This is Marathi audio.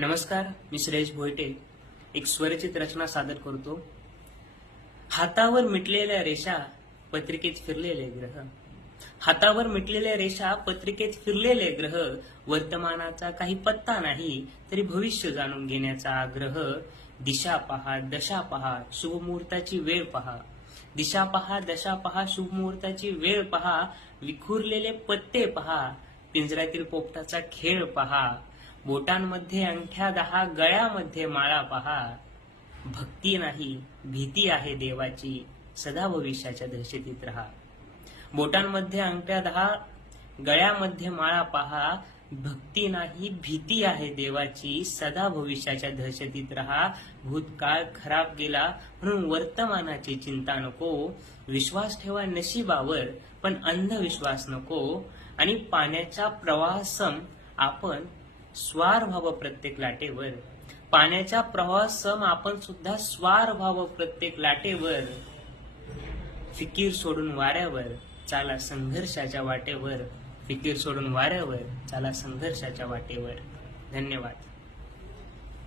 नमस्कार, मी सुरेश भोयटे एक स्वरचित रचना सादर करतो. हातावर मिटलेल्या रेषा पत्रिकेत फिरलेले ग्रह. हातावर मिटलेल्या रेषा पत्रिकेत फिरलेले ग्रह. वर्तमानाचा काही पत्ता नाही तरी भविष्य जाणून घेण्याचा आग्रह. दिशा पहा, दशा पहा, शुभमुहूर्ताची वेळ पहा. दिशा पहा, दशा पहा, शुभमुहूर्ताची वेळ पहा. विखुरलेले पत्ते पहा, पिंजऱ्यातील पोपटाचा खेळ पहा. बोटांमध्ये अंगठ्या 10, गळ्यामध्ये माळा पहा. भक्ती नाही भीती आहे देवाची, सदा भविष्याच्या दहशतीत रहा. बोटांमध्ये अंगठ्या 10, गळ्यामध्ये माळा पहा. भक्ती नाही भीती आहे देवाची, सदा भविष्याच्या दहशतीत रहा. भूतकाळ खराब गेला म्हणून वर्तमानाची चिंता नको. विश्वास ठेवा नशिबावर पण अंधविश्वास नको. आणि पाण्याच्या प्रवाहासम आपण स्वार व्हावं प्रत्येक लाटेवर. पाण्याच्या प्रवाहासम आपण सुद्धा स्वार व्हावं प्रत्येक लाटेवर. फिकीर सोडून वाऱ्यावर चाला संघर्षाच्या वाटेवर. फिकीर सोडून वाऱ्यावर चाला संघर्षाच्या वाटेवर. धन्यवाद.